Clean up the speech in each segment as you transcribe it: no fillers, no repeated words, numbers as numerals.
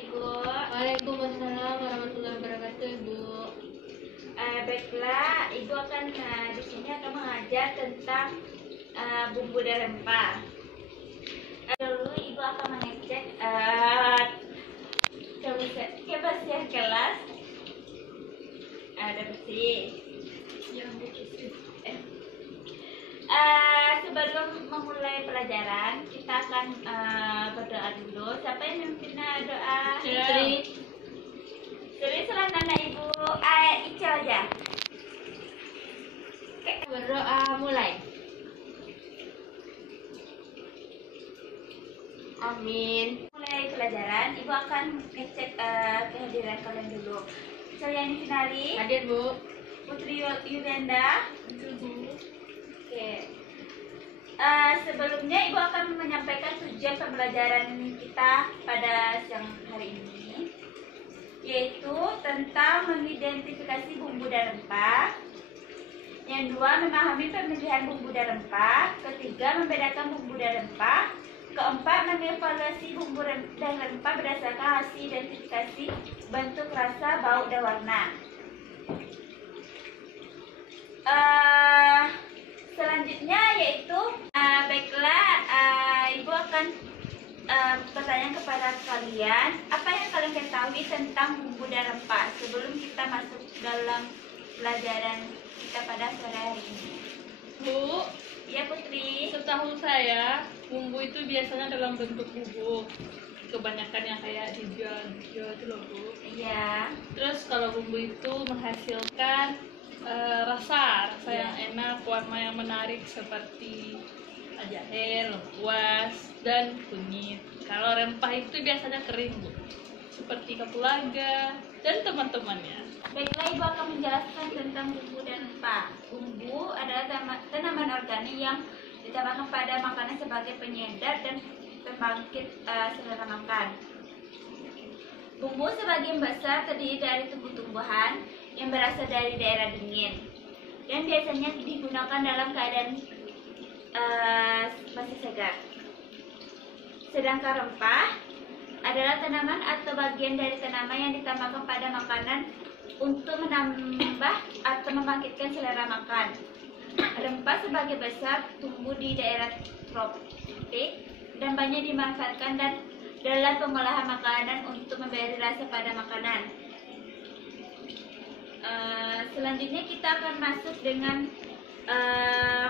Ibu. Waalaikumsalam warahmatullahi wabarakatuh, Ibu. Baiklah, Ibu akan di sini akan mengajar tentang bumbu dan rempah. Dulu Ibu akan mengecek kebersihan kelas. Ada bersih. Sebelum memulai pelajaran, kita akan berdoa dulu. Siapa yang memimpin doa? Jadi selain anak Ibu, Ica aja. Oke, berdoa mulai. Amin. Mulai pelajaran, Ibu akan ngecek kehadiran kalian dulu. Saya Finali, Hadir, Bu. Putri Yulenda. Oke. Sebelumnya Ibu akan menyampaikan tujuan pembelajaran kita pada siang hari ini, yaitu tentang mengidentifikasi bumbu dan rempah. Yang dua, memahami pemilihan bumbu dan rempah. Ketiga, membedakan bumbu dan rempah. Keempat, mengevaluasi bumbu dan rempah berdasarkan hasil identifikasi bentuk, rasa, bau, dan warna. Selanjutnya yaitu baiklah, Ibu akan bertanya kepada kalian apa yang kalian ketahui tentang bumbu dan rempah sebelum kita masuk dalam pelajaran kita pada sore hari ini. Bu, Ya Putri. setahu saya, bumbu itu biasanya dalam bentuk bubuk. Kebanyakan yang kayak dijual itu loh, Bu. Iya. Terus kalau bumbu itu menghasilkan rasa yang enak, warna yang menarik seperti jahe, lengkuas, dan kunyit. Kalau rempah itu biasanya kering, Bu, seperti kapulaga dan teman-temannya. Baiklah, Ibu akan menjelaskan tentang bumbu dan rempah. Bumbu adalah tanaman organik yang ditambahkan pada makanan sebagai penyedap dan pembangkit selera makan. Bumbu sebagian besar terdiri dari tumbuh-tumbuhan yang berasal dari daerah dingin dan biasanya digunakan dalam keadaan masih segar. Sedangkan rempah adalah tanaman atau bagian dari tanaman yang ditambahkan pada makanan untuk menambah atau membangkitkan selera makan. Rempah sebagai besar tumbuh di daerah tropik dan banyak dimanfaatkan dan dalam pengolahan makanan untuk memberi rasa pada makanan. Selanjutnya kita akan masuk dengan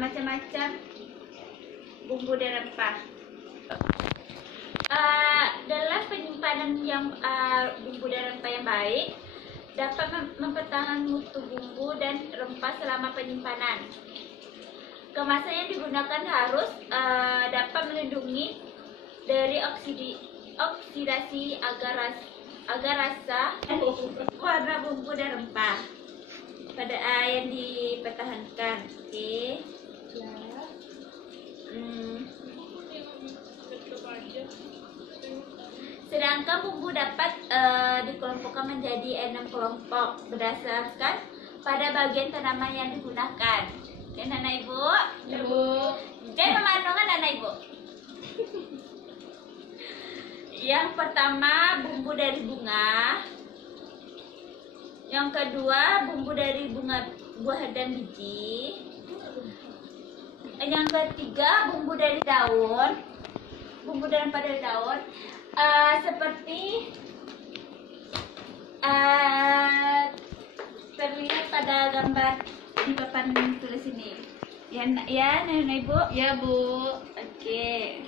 macam-macam bumbu dan rempah. Dalam penyimpanan yang bumbu dan rempah yang baik dapat mempertahankan mutu bumbu dan rempah selama penyimpanan. Kemasan yang digunakan harus dapat melindungi dari oksidasi agar rasa dan warna bumbu dan rempah pada yang dipertahankan. Oke. Sedangkan bumbu dapat dikelompokkan menjadi 6 kelompok berdasarkan pada bagian tanaman yang digunakan. Dan anak Ibu, dan pemandangan anak Ibu. Yang pertama, bumbu dari bunga. Yang kedua, bumbu dari bunga, buah dan biji. Yang ketiga, bumbu dari daun. Bumbu dan rempah dari daun. Seperti terlihat pada gambar di papan tulis ini. Ya, Nenek Ibu. Ya, Bu. Oke.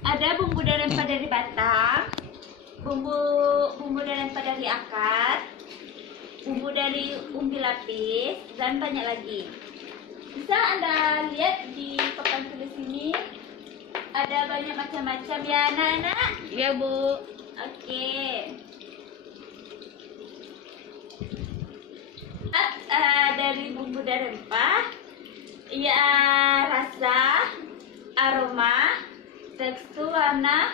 Ada bumbu dan rempah dari batang, bumbu dan rempah dari akar, bumbu dari umbi lapis, dan banyak lagi. Bisa Anda lihat di papan tulis ini ada banyak macam-macam ya anak-anak. Ya, Bu. Oke. Dari bumbu dan rempah, ya rasa, aroma, tekstur, warna,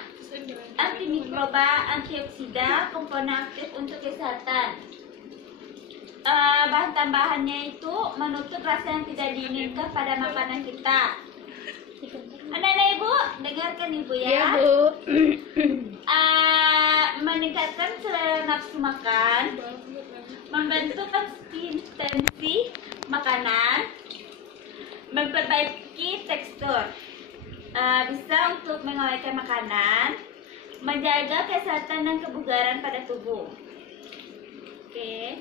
antimikroba, antioksida, komponen aktif untuk kesehatan. Bahan tambahannya itu menutup rasa yang tidak diinginkan pada makanan kita. Anak-anak Ibu, dengarkan Ibu ya. Ya, Bu. makan, membentuk konsistensi makanan, memperbaiki tekstur, bisa untuk mengawetkan makanan, menjaga kesehatan dan kebugaran pada tubuh. Oke.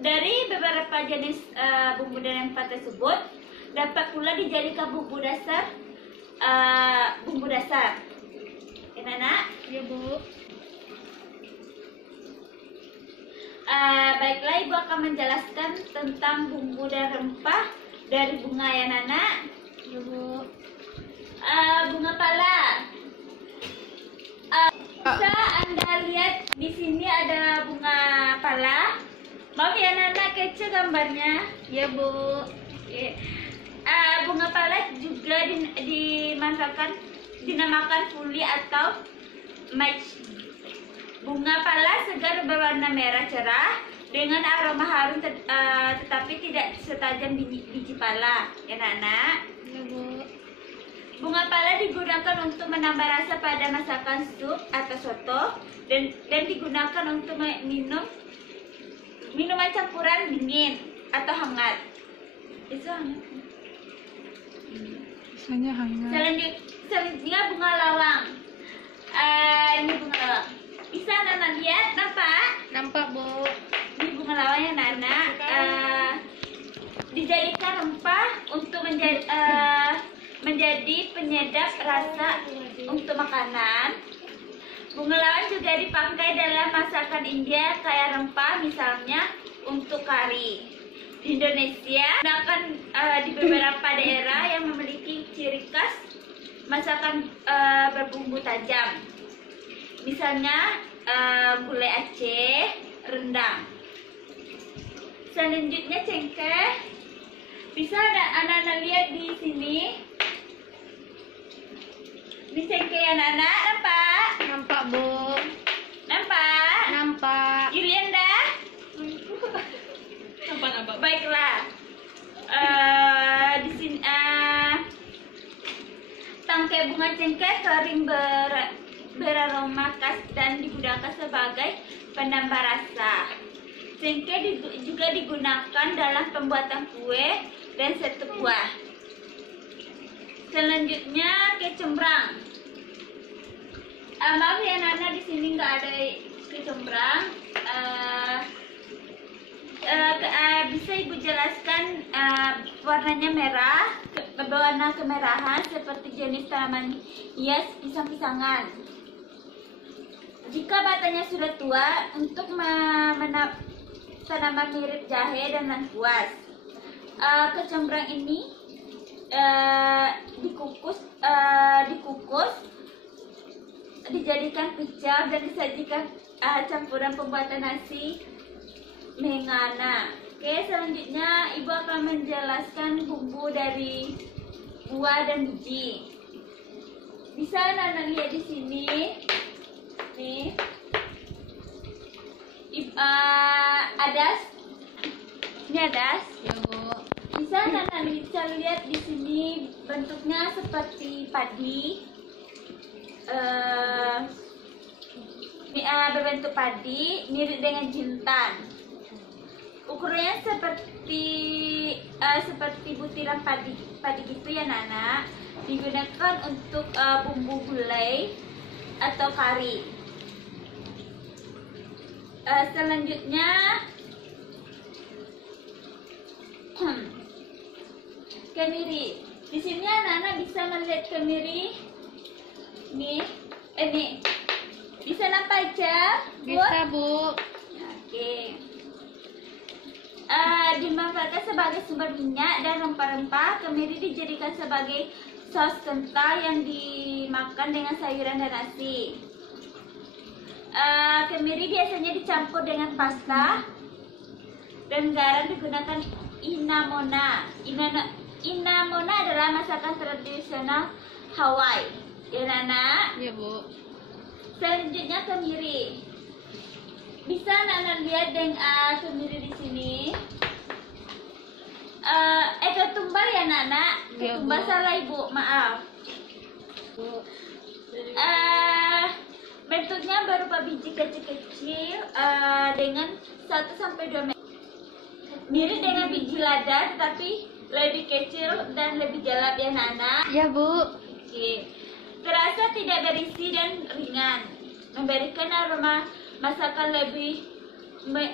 Dari beberapa jenis bumbu dan rempah tersebut dapat pula dijadikan bumbu dasar. Nak? Ya, Bu. Baiklah, Ibu akan menjelaskan tentang bumbu dan rempah dari bunga ya, Nana. Ya, Bu. Bunga pala. Bisa Anda lihat di sini ada bunga pala. Maaf ya, Nana, kece gambarnya. Ya, Bu. Oke. Bunga pala juga dinamakan fuli atau match. Bunga pala segar berwarna merah cerah dengan aroma harum tetapi tidak setajam biji pala, ya Nana. Ya, Bu. Bunga pala digunakan untuk menambah rasa pada masakan sup atau soto dan digunakan untuk minuman campuran dingin atau hangat. Itu hangat. Biasanya hangat. Selanjutnya bunga lawang. Ini bunga lawang. Bisa Nana lihat, nampak? Nampak, Bu. Ini bunga lawang ya Nana. Dijadikan rempah untuk menjadi penyedap rasa untuk makanan. Bunga lawang juga dipakai dalam masakan India kayak rempah, misalnya untuk kari. Di Indonesia, bahkan di beberapa daerah yang memiliki ciri khas masakan berbumbu tajam, misalnya gulai Aceh, rendang. Selanjutnya cengkeh. Bisa anak-anak lihat di sini. Ini cengkeh ya anak-anak, nampak? Nampak, Bu. Nampak? Nampak. Yulianda? Nampak. Baiklah. Di sini tangkai bunga cengkeh kering beraroma khas dan digunakan sebagai penambah rasa. Cengkeh juga digunakan dalam pembuatan kue dan setup buah. Selanjutnya kecombrang. Maaf ya Nana, di sini nggak ada kecombrang. Bisa Ibu jelaskan warnanya merah, berwarna kemerahan seperti jenis tanaman hias pisang-pisangan. Jika batangnya sudah tua, untuk tanaman mirip jahe dan lengkuas. Kecombrang ini dikukus, dijadikan pecel dan disajikan campuran pembuatan nasi mengana. Oke, selanjutnya Ibu akan menjelaskan bumbu dari buah dan biji. Bisa Nana lihat di sini. Nih. Adas. Ini adas. Ya, Bu. Bisa Nana lihat di sini bentuknya seperti padi. Berbentuk padi, mirip dengan jintan. Ukurannya seperti butiran padi gitu ya Nana. Digunakan untuk bumbu gulai atau kari. Selanjutnya kemiri. Di sini anak-anak bisa melihat kemiri. Nih, bisa nampak aja? Bisa, Bu. Oke. Dimanfaatkan sebagai sumber minyak dan rempah-rempah. Kemiri dijadikan sebagai saus kental yang dimakan dengan sayuran dan nasi. Kemiri biasanya dicampur dengan pasta dan garam. Digunakan inamona. Inamona adalah masakan tradisional Hawaii. Ya Nana? Ya, Bu. Selanjutnya kemiri. Bisa Nana lihat dengan kemiri di sini. Ketumbar ya Nana? Ya, Ketumbar Bu. salah Ibu, maaf. Bu. Bentuknya berupa biji kecil-kecil dengan 1-2 meter. Mirip dengan biji lada tetapi lebih kecil dan lebih jalap ya Nana. Ya Bu. Oke. Terasa tidak berisi dan ringan, memberikan aroma masakan lebih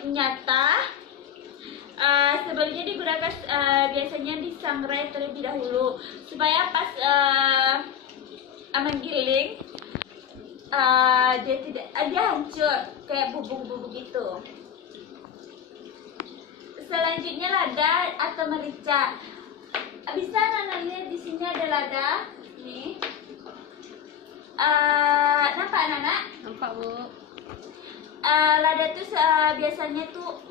nyata. Sebaliknya digunakan biasanya disangrai terlebih dahulu supaya pas menggiling dia hancur kayak bubuk-bubuk gitu. Selanjutnya lada atau merica. Bisa Nana lihat di sini ada lada. Nih. Nampak Nana? Nampak Bu. Lada tuh biasanya tuh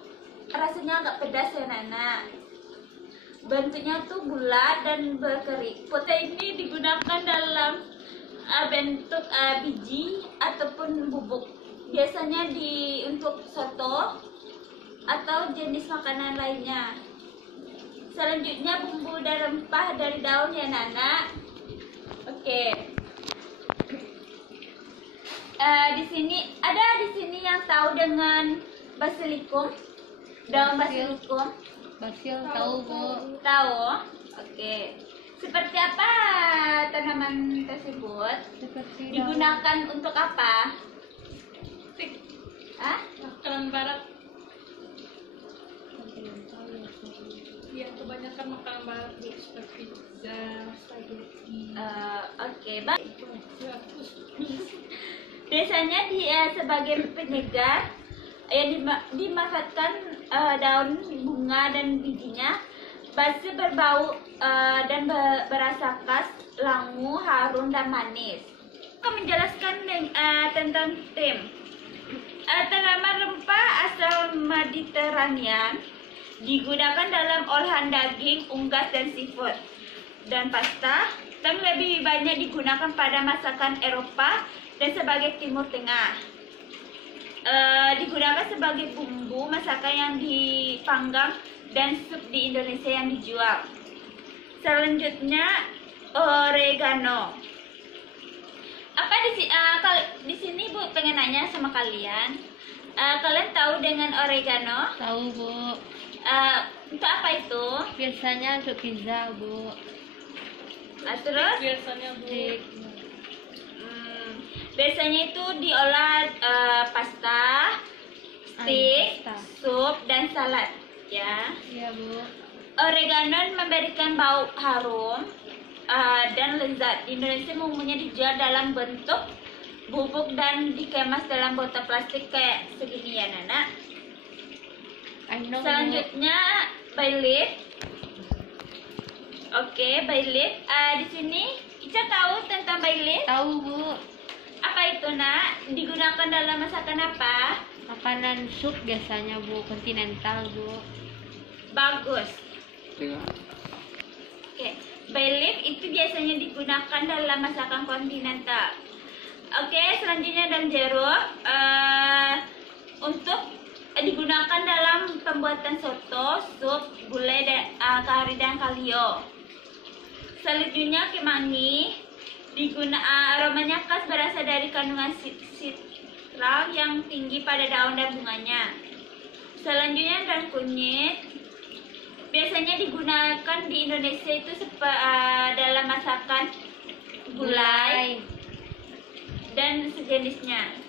rasanya agak pedas ya Nana. Bentuknya tuh bulat dan berkeriput. Ini digunakan dalam bentuk biji ataupun bubuk. Biasanya untuk soto atau jenis makanan lainnya. Selanjutnya bumbu dan rempah dari daun ya Nana. Oke. Di sini yang tahu dengan basilikum, daun basilikum. Basil tahu Bu. Tahu? Oke. Seperti apa tanaman tersebut? Seperti Digunakan untuk apa? Hah? Makanan barat. Ya, kebanyakan makanan barat Bu, seperti pizza, spaghetti. Oke, baik. Biasanya sebagai penyegar yang dimanfaatkan daun bunga dan bijinya. Basi berbau dan berasa khas, langu, harum dan manis. Aku menjelaskan tentang tim. Tanaman rempah asal Mediterranean digunakan dalam olahan daging, unggas dan seafood dan pasta. Tapi lebih banyak digunakan pada masakan Eropa dan sebagai Timur Tengah. Digunakan sebagai bumbu masakan yang dipanggang dan sup di Indonesia yang dijual. Selanjutnya oregano. Apa di sini Bu pengen nanya sama kalian. Kalian tahu dengan oregano? Tahu Bu. Untuk apa itu? Biasanya untuk pizza Bu. Terus? Biasanya Bu. Steak. Biasanya itu diolah pasta, steak, Pasta. sup dan salad. Ya. Iya Bu. Oregano memberikan bau harum dan lezat. Di Indonesia umumnya dijual dalam bentuk bubuk dan dikemas dalam botol plastik kayak segini ya Nana. I know Bu. Selanjutnya bay leaf. Oke, bay leaf. Di sini Ica tahu tentang bay leaf? Tahu Bu. Apa itu Nak? Digunakan dalam masakan apa? Makanan sup biasanya Bu, kontinental Bu. Bagus. Oke, bay leaf itu biasanya digunakan dalam masakan kontinental. Oke, selanjutnya daun jeruk untuk digunakan dalam pembuatan soto, sup, gulai, kari dan kalio. Selanjutnya kemangi, aromanya khas berasal dari kandungan sitral yang tinggi pada daun dan bunganya. Selanjutnya daun kunyit, biasanya digunakan di Indonesia itu dalam masakan gulai dan sejenisnya.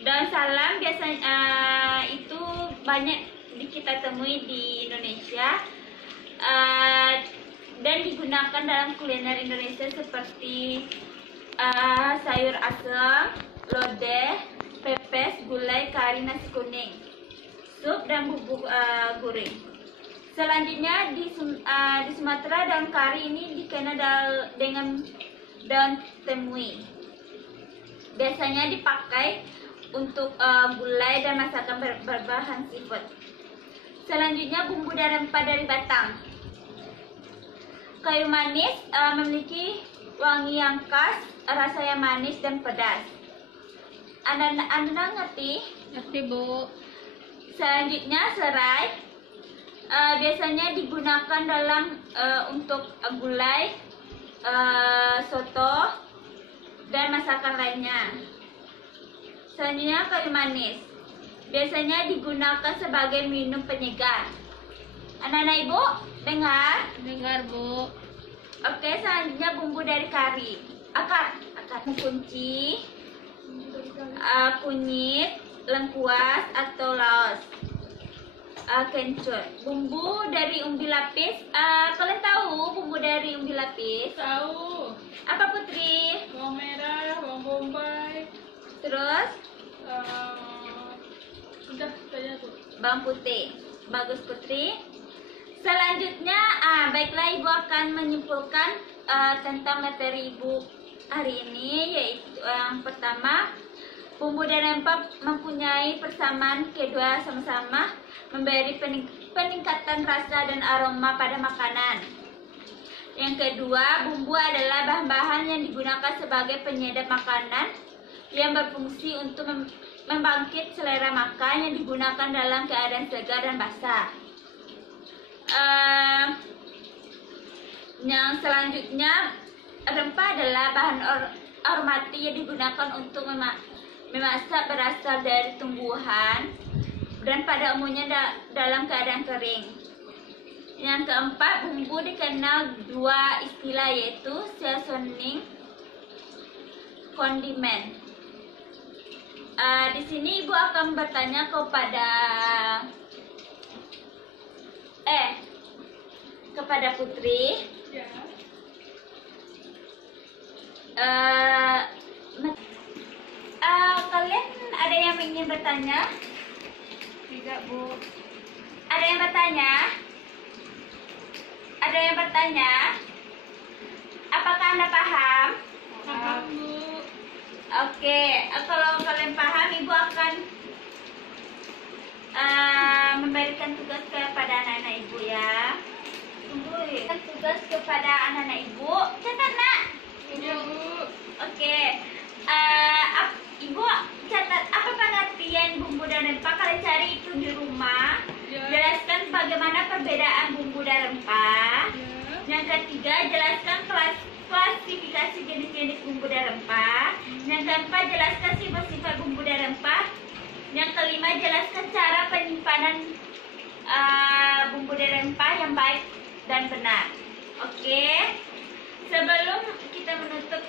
Daun salam biasanya itu banyak kita temui di Indonesia dan digunakan dalam kuliner Indonesia seperti sayur asem, lodeh, pepes, gulai, kari, nasi kuning, sup dan bubuk goreng. Selanjutnya di Sumatera daun kari ini dikenal dengan daun temui. Biasanya dipakai untuk gulai dan masakan berbahan seafood. Selanjutnya bumbu dan rempah dari batang. Kayu manis memiliki wangi yang khas, rasa yang manis dan pedas. Anda ngerti? Ngerti Bu. Selanjutnya serai. Biasanya digunakan dalam untuk gulai, soto, dan masakan lainnya. Selanjutnya kayu manis. Biasanya digunakan sebagai minum penyegar. Anak-anak ibu, dengar? Dengar, Bu. Oke, selanjutnya bumbu dari kari. Akar kunci, kunyit, lengkuas atau laos, kencur. Bumbu dari umbi lapis. Kalian tahu bumbu dari umbi lapis? Tahu. Apa Putri? Bawang merah, bawang bombay. Terus Udah kayaknya tuh. bawang putih. Bagus Putri. Selanjutnya, baiklah ibu akan menyimpulkan tentang materi ibu hari ini, yaitu yang pertama, bumbu dan rempah mempunyai persamaan, kedua sama-sama memberi peningkatan rasa dan aroma pada makanan. Yang kedua, bumbu adalah bahan-bahan yang digunakan sebagai penyedap makanan yang berfungsi untuk membangkit selera makan yang digunakan dalam keadaan segar dan basah. Yang selanjutnya, rempah adalah bahan aromatik yang digunakan untuk memasak berasal dari tumbuhan dan pada umumnya dalam keadaan kering. Yang keempat, bumbu dikenal dua istilah, yaitu seasoning, kondimen. Di sini ibu akan bertanya kepada Putri. Ya. Kalian ada yang ingin bertanya? Tidak, Bu. Ada yang bertanya? Ada yang bertanya? Apakah Anda paham? Paham, Bu. Oke, kalau kalian paham, Ibu akan memberikan tugas kepada anak-anak Ibu ya. Tunggu, tugas kepada anak-anak Ibu. Catat, Nak. Iya, Bu. Oke. Ibu catat apa pengertian bumbu dan rempah. Kalian cari itu di rumah. Ya. Jelaskan bagaimana perbedaan bumbu dan rempah. Ya. Yang ketiga, jelaskan klasifikasi jenis-jenis bumbu dan rempah. Yang keempat, jelaskan sifat-sifat bumbu dan rempah. Yang kelima, jelaskan cara penyimpanan bumbu dan rempah yang baik dan benar. Oke. Sebelum kita menutup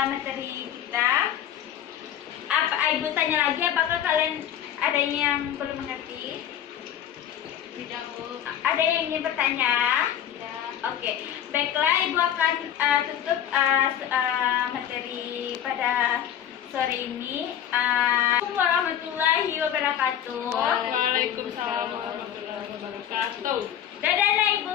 materi kita, Ibu tanya lagi, apakah kalian ada yang belum mengerti? Tidak, Bu. Ada yang ingin bertanya? Tidak. Oke, baiklah Ibu akan tutup materi pada sore ini. Assalamualaikum warahmatullahi wabarakatuh. Waalaikumsalam warahmatullahi wabarakatuh. Dadah Ibu.